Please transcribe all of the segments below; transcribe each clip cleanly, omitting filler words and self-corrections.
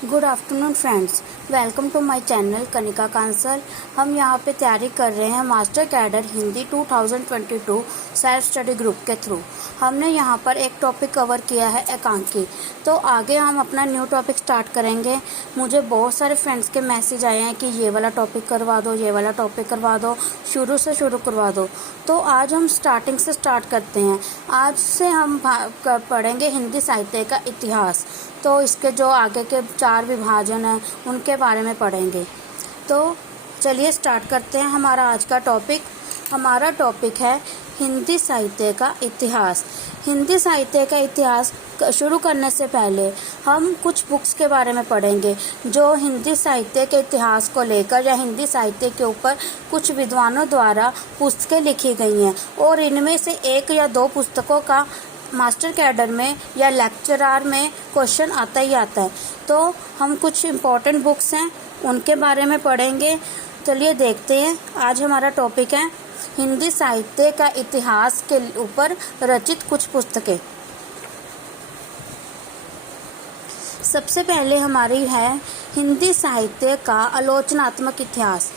Good afternoon friends, welcome to my channel Kanika Kansal. हम यहाँ पे तैयारी कर रहे हैं master cadre Hindi 2022 self study group के थ्रू। हमने यहाँ पर एक टॉपिक कवर किया है एकांकी, तो आगे हम अपना न्यू टॉपिक स्टार्ट करेंगे। मुझे बहुत सारे फ्रेंड्स के मैसेज आए हैं कि ये वाला टॉपिक करवा दो, ये वाला टॉपिक करवा दो, शुरू से शुरू करवा दो। तो आज हम स्टार्टिंग से स्टार्ट करते हैं। आज से हम पढ़ेंगे हिंदी साहित्य का इतिहास। तो इसके जो आगे के 4 विभाजन हैं उनके बारे में पढ़ेंगे। तो चलिए स्टार्ट करते हैं हमारा आज का टॉपिक। हमारा टॉपिक है हिंदी साहित्य का इतिहास। हिंदी साहित्य का इतिहास शुरू करने से पहले हम कुछ बुक्स के बारे में पढ़ेंगे जो हिंदी साहित्य के इतिहास को लेकर या हिंदी साहित्य के ऊपर कुछ विद्वानों द्वारा पुस्तकें लिखी गई हैं, और इनमें से 1 या 2 पुस्तकों का मास्टर कैडर में या लेक्चरार में क्वेश्चन आता ही आता है। तो हम कुछ इम्पोर्टेंट बुक्स हैं उनके बारे में पढ़ेंगे। चलिए देखते हैं। आज हमारा टॉपिक है हिंदी साहित्य का इतिहास के ऊपर रचित कुछ पुस्तकें। सबसे पहले हमारी है हिंदी साहित्य का आलोचनात्मक इतिहास।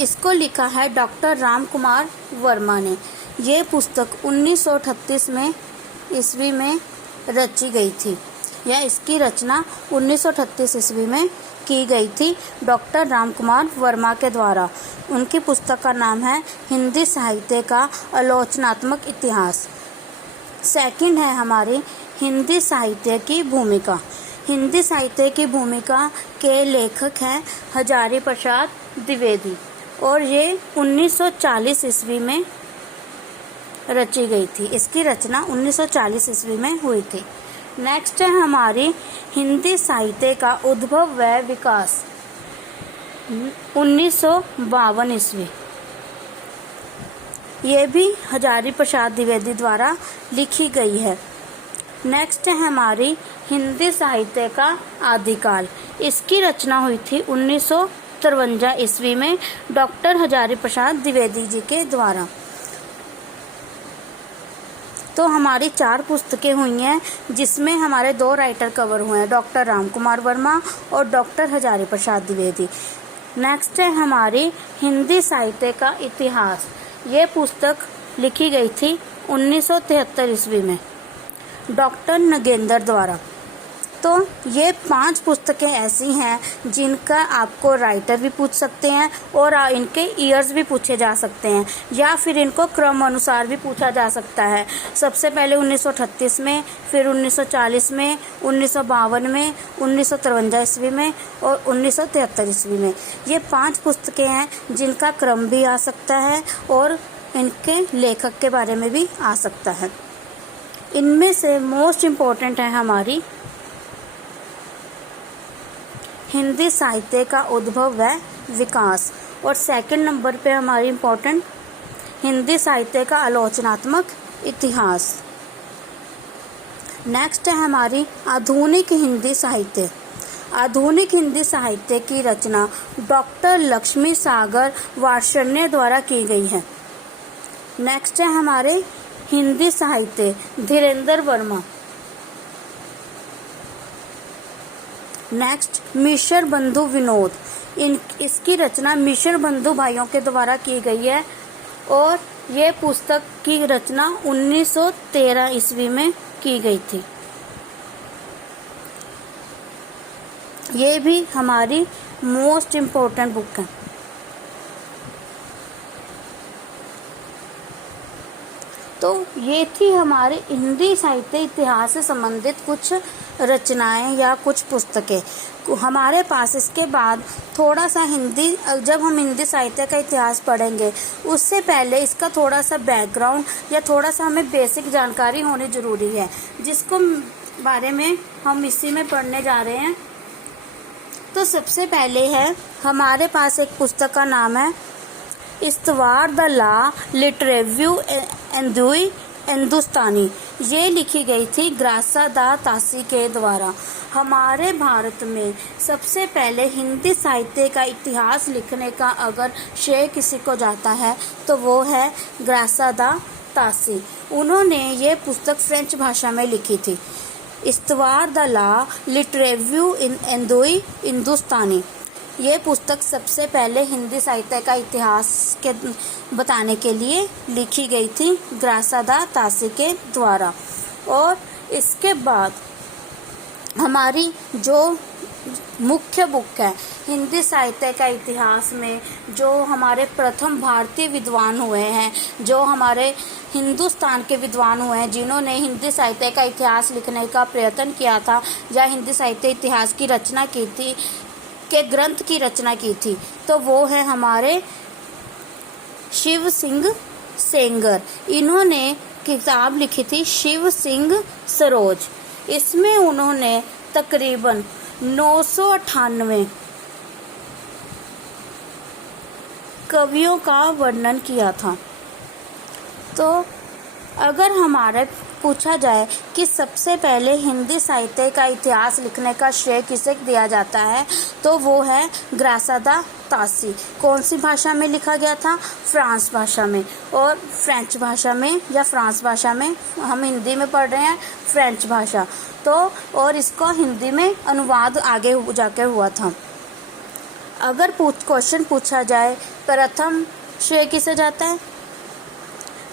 इसको लिखा है डॉक्टर राम कुमार वर्मा ने। ये पुस्तक 1938 में ईस्वी में रची गई थी, या इसकी रचना 1938 ईस्वी में की गई थी डॉक्टर राम कुमार वर्मा के द्वारा। उनकी पुस्तक का नाम है हिंदी साहित्य का आलोचनात्मक इतिहास। सेकंड है हमारी हिंदी साहित्य की भूमिका। हिंदी साहित्य की भूमिका के लेखक हैं हजारी प्रसाद द्विवेदी, और ये 1940 ईस्वी में रची गई थी। इसकी रचना 1940 ईस्वी में हुई थी। नेक्स्ट है हमारी हिंदी साहित्य का उद्भव व विकास, 1952 ईस्वी। ये भी हजारी प्रसाद द्विवेदी द्वारा लिखी गई है। नेक्स्ट है हमारी हिंदी साहित्य का आदिकाल। इसकी रचना हुई थी 1953 ईस्वी में डॉक्टर हजारी प्रसाद द्विवेदी जी के द्वारा। तो हमारी 4 पुस्तकें हुई हैं जिसमें हमारे 2 राइटर कवर हुए हैं, डॉक्टर राम कुमार वर्मा और डॉक्टर हजारी प्रसाद द्विवेदी। नेक्स्ट है हमारी हिंदी साहित्य का इतिहास। ये पुस्तक लिखी गई थी 1973 ईस्वी में डॉक्टर नगेंद्र द्वारा। तो ये 5 पुस्तकें ऐसी हैं जिनका आपको राइटर भी पूछ सकते हैं और इनके ईयर्स भी पूछे जा सकते हैं, या फिर इनको क्रम अनुसार भी पूछा जा सकता है। सबसे पहले 1938 में, फिर 1940 में, 1952 में, 1953 ईस्वी में और 1973 ईस्वी में। ये 5 पुस्तकें हैं जिनका क्रम भी आ सकता है और इनके लेखक के बारे में भी आ सकता है। इनमें से मोस्ट इम्पोर्टेंट है हमारी हिंदी साहित्य का उद्भव व विकास, और सेकंड नंबर पे हमारी इम्पोर्टेंट हिंदी साहित्य का आलोचनात्मक इतिहास। नेक्स्ट है हमारी आधुनिक हिंदी साहित्य। आधुनिक हिंदी साहित्य की रचना डॉक्टर लक्ष्मी सागर वार्ष्णेय द्वारा की गई है। नेक्स्ट है हमारे हिंदी साहित्य धीरेन्द्र वर्मा। नेक्स्ट मिश्र बंधु विनोद। इसकी रचना मिश्र बंधु भाइयों के द्वारा की गई है, और ये पुस्तक की रचना 1913 ईस्वी में की गई थी। ये भी हमारी मोस्ट इम्पोर्टेंट बुक है। तो ये थी हमारे हिंदी साहित्य इतिहास से संबंधित कुछ रचनाएं या कुछ पुस्तकें। हमारे पास इसके बाद थोड़ा सा जब हम हिंदी साहित्य का इतिहास पढ़ेंगे उससे पहले इसका थोड़ा सा बैकग्राउंड या थोड़ा सा हमें बेसिक जानकारी होनी ज़रूरी है, जिसको बारे में हम इसी में पढ़ने जा रहे हैं। तो सबसे पहले है हमारे पास एक पुस्तक का नाम है इस्तवार द ला लिटरेव्यू हिंदुस्तानी। ये लिखी गई थी ग्रासा दा तासी के द्वारा। हमारे भारत में सबसे पहले हिंदी साहित्य का इतिहास लिखने का अगर श्रेय किसी को जाता है तो वो है ग्रासा दा तासी। उन्होंने ये पुस्तक फ्रेंच भाषा में लिखी थी। इस्तवार द ला लिटरेव्यू इन इंदोई हिंदुस्तानी। ये पुस्तक सबसे पहले हिंदी साहित्य का इतिहास के बताने के लिए लिखी गई थी ग्रासादा तासी के द्वारा। और इसके बाद हमारी जो मुख्य बुक है हिंदी साहित्य का इतिहास में, जो हमारे प्रथम भारतीय विद्वान हुए हैं, जो हमारे हिंदुस्तान के विद्वान हुए हैं, जिन्होंने हिंदी साहित्य का इतिहास लिखने का प्रयत्न किया था या हिंदी साहित्य इतिहास की रचना की थी, के ग्रंथ की रचना की थी, तो वो है हमारे शिव सिंह सेंगर। इन्होंने किताब लिखी थी शिव सिंह सरोज। इसमें उन्होंने तकरीबन 998 कवियों का वर्णन किया था। तो अगर हमारे पूछा जाए कि सबसे पहले हिंदी साहित्य का इतिहास लिखने का श्रेय किसे दिया जाता है, तो वो है ग्रासादा तासी। कौन सी भाषा में लिखा गया था? फ्रांस भाषा में। और फ्रेंच भाषा में या फ्रांस भाषा में, हम हिंदी में पढ़ रहे हैं फ्रेंच भाषा, तो और इसको हिंदी में अनुवाद आगे जाकर हुआ था। अगर क्वेश्चन पूछा जाए प्रथम श्रेय किसे जाता है?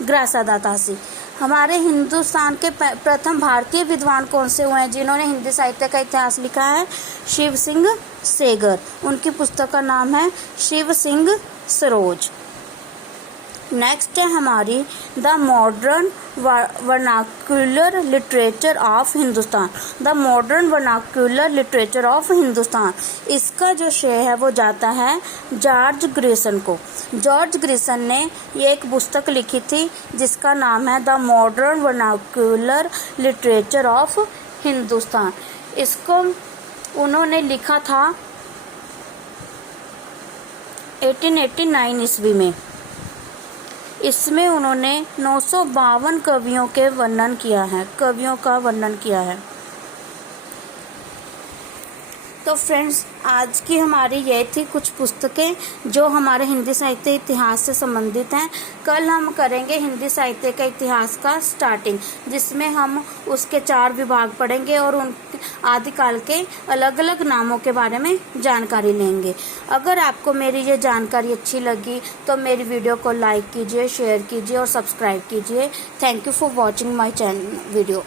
ग्रासादा तासी। हमारे हिंदुस्तान के प्रथम भारतीय विद्वान कौन से हुए हैं जिन्होंने हिंदी साहित्य का इतिहास लिखा है? शिव सिंह सेगर। उनकी पुस्तक का नाम है शिव सिंह सरोज। नेक्स्ट है हमारी the modern vernacular literature of Hindustan. The modern vernacular literature of Hindustan, इसका जो श्रेय है वो जाता है जॉर्ज ग्रिसन को। जॉर्ज ग्रिसन ने ये एक पुस्तक लिखी थी जिसका नाम है the modern vernacular literature of Hindustan. इसको उन्होंने लिखा था 1889 ईस्वी में। इसमें उन्होंने 952 कवियों का वर्णन किया है। तो फ्रेंड्स, आज की हमारी ये थी कुछ पुस्तकें जो हमारे हिंदी साहित्य इतिहास से संबंधित हैं। कल हम करेंगे हिंदी साहित्य का इतिहास का स्टार्टिंग, जिसमें हम उसके 4 विभाग पढ़ेंगे और उन आदिकाल के अलग अलग नामों के बारे में जानकारी लेंगे। अगर आपको मेरी ये जानकारी अच्छी लगी तो मेरी वीडियो को लाइक कीजिए, शेयर कीजिए और सब्सक्राइब कीजिए। Thank you for watching my video.